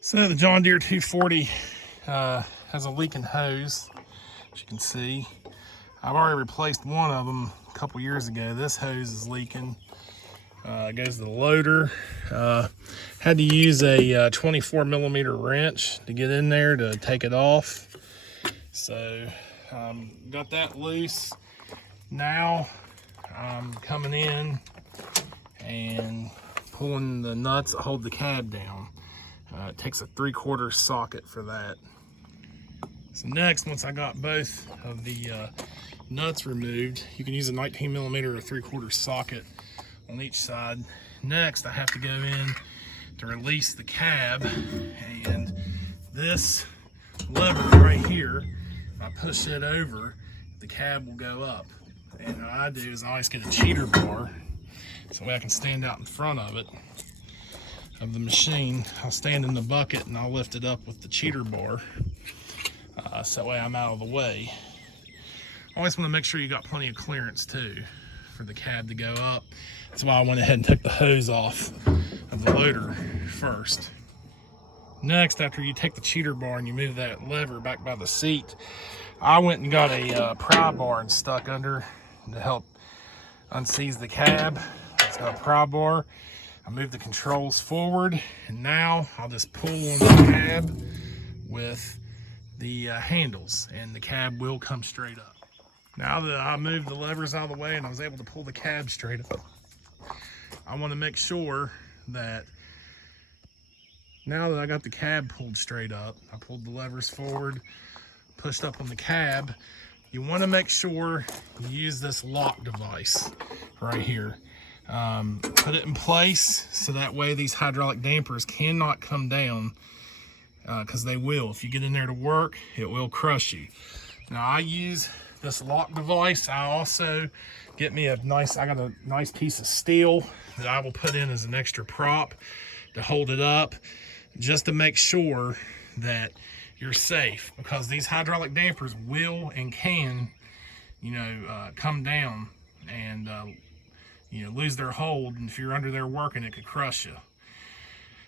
So the John Deere 240 has a leaking hose, as you can see. I've already replaced one of them a couple years ago. This hose is leaking. It goes to the loader. Had to use a 24 millimeter wrench to get in there to take it off. So got that loose. Now I'm coming in and pulling the nuts that hold the cab down. It takes a 3/4 socket for that. So next, once I got both of the nuts removed, you can use a 19 millimeter or 3/4 socket on each side. Next, I have to go in to release the cab, and this lever right here, if I push it over, the cab will go up. And what I do is I always get a cheater bar, so that way I can stand out in front of it, of the machine. I'll stand in the bucket and I'll lift it up with the cheater bar, so that way I'm out of the way. Always want to make sure you got plenty of clearance too for the cab to go up. That's why I went ahead and took the hose off of the loader first. Next, after you take the cheater bar and you move that lever back by the seat, I went and got a pry bar and stuck under to help unseize the cab. It's got a pry bar. I move the controls forward, and now I'll just pull on the cab with the handles, and the cab will come straight up. Now that I moved the levers out of the way and I was able to pull the cab straight up, I want to make sure that now that I got the cab pulled straight up, I pulled the levers forward, pushed up on the cab, you want to make sure you use this lock device right here. Put it in place so that way these hydraulic dampers cannot come down, because they will. If you get in there to work, it will crush you. Now I use this lock device. I also get me I got a nice piece of steel that I will put in as an extra prop to hold it up, just to make sure that you're safe, because these hydraulic dampers will and can, come down and lose their hold, and if you're under there working, it could crush you.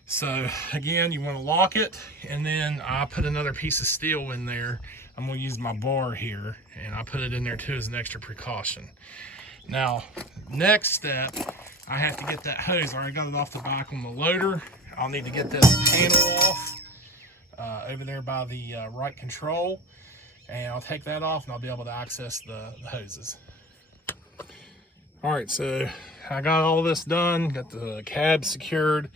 So again, you want to lock it, and then I put another piece of steel in there. I'm going to use my bar here, and I put it in there too as an extra precaution. Now, next step, I have to get that hose. I already got it off the back on the loader. I'll need to get this panel off over there by the right control, and I'll take that off and I'll be able to access the hoses. All right, so I got all this done, got the cab secured,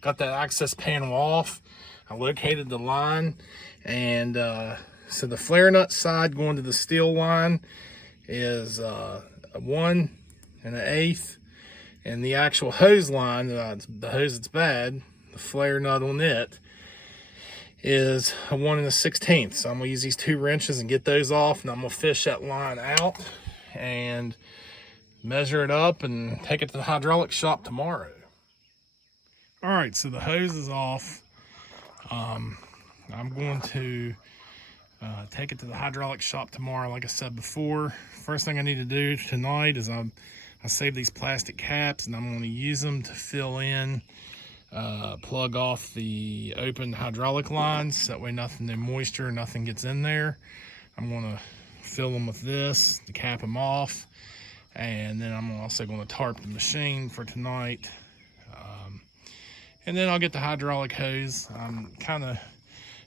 got that access panel off. I located the line, and so the flare nut side going to the steel line is a 1 1/8, and the actual hose line, the hose that's bad, the flare nut on it, is a 1 1/16. So I'm gonna use these 2 wrenches and get those off, and I'm gonna fish that line out and measure it up and take it to the hydraulic shop tomorrow. All right, so the hose is off. I'm going to take it to the hydraulic shop tomorrow. Like I said before, first thing I need to do tonight is I saved these plastic caps, and I'm going to use them to fill in, plug off the open hydraulic lines. That way no moisture, nothing gets in there. I'm going to fill them with this to cap them off. And then I'm also going to tarp the machine for tonight. And then I'll get the hydraulic hose. I'm kind of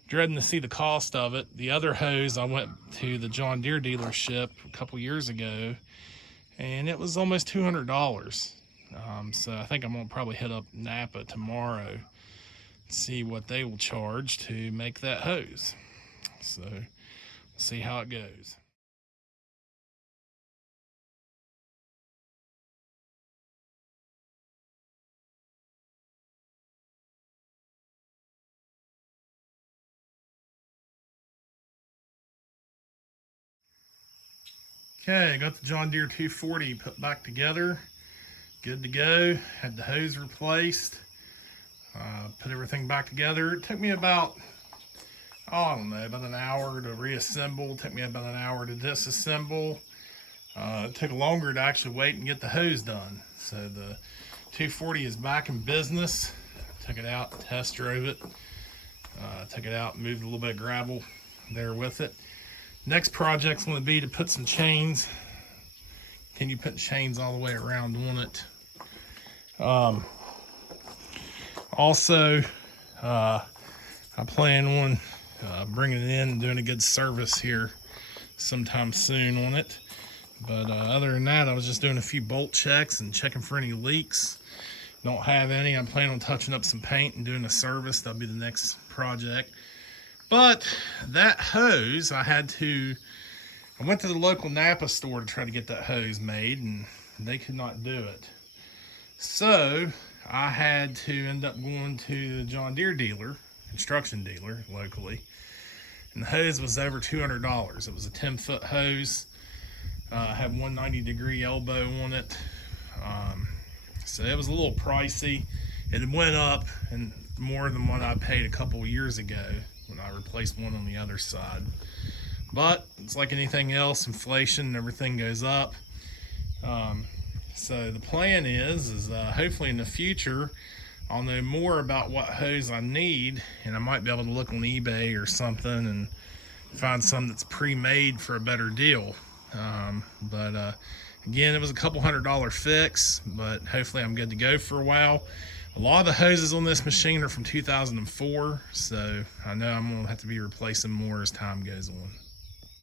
dreading to see the cost of it. The other hose, I went to the John Deere dealership a couple years ago, and it was almost $200. So I think I'm going to probably hit up Napa tomorrow and see what they will charge to make that hose. So we'll see how it goes. Okay, I got the John Deere 240 put back together, good to go. Had the hose replaced, put everything back together. It took me about, about an hour to reassemble. It took me about an hour to disassemble. It took longer to actually wait and get the hose done. So the 240 is back in business. Took it out, test drove it. Took it out, moved a little bit of gravel there with it. Next project's going to be to put some chains. Can you put chains all the way around on it? Also, I plan on bringing it in and doing a good service here sometime soon on it. But other than that, I was just doing a few bolt checks and checking for any leaks. Don't have any. I'm planning on touching up some paint and doing a service. That'll be the next project. But that hose, I went to the local Napa store to try to get that hose made, and they could not do it. So I had to end up going to the John Deere dealer, construction dealer locally, and the hose was over $200. It was a 10-foot hose. Had 190-degree elbow on it. So it was a little pricey. It went up and more than what I paid a couple years ago when I replaced one on the other side. But it's like anything else, inflation, everything goes up. So the plan is hopefully in the future I'll know more about what hose I need, and I might be able to look on eBay or something and find some that's pre-made for a better deal. Again, it was a couple $100 fix, but hopefully I'm good to go for a while. A lot of the hoses on this machine are from 2004, so I know I'm going to have to be replacing more as time goes on.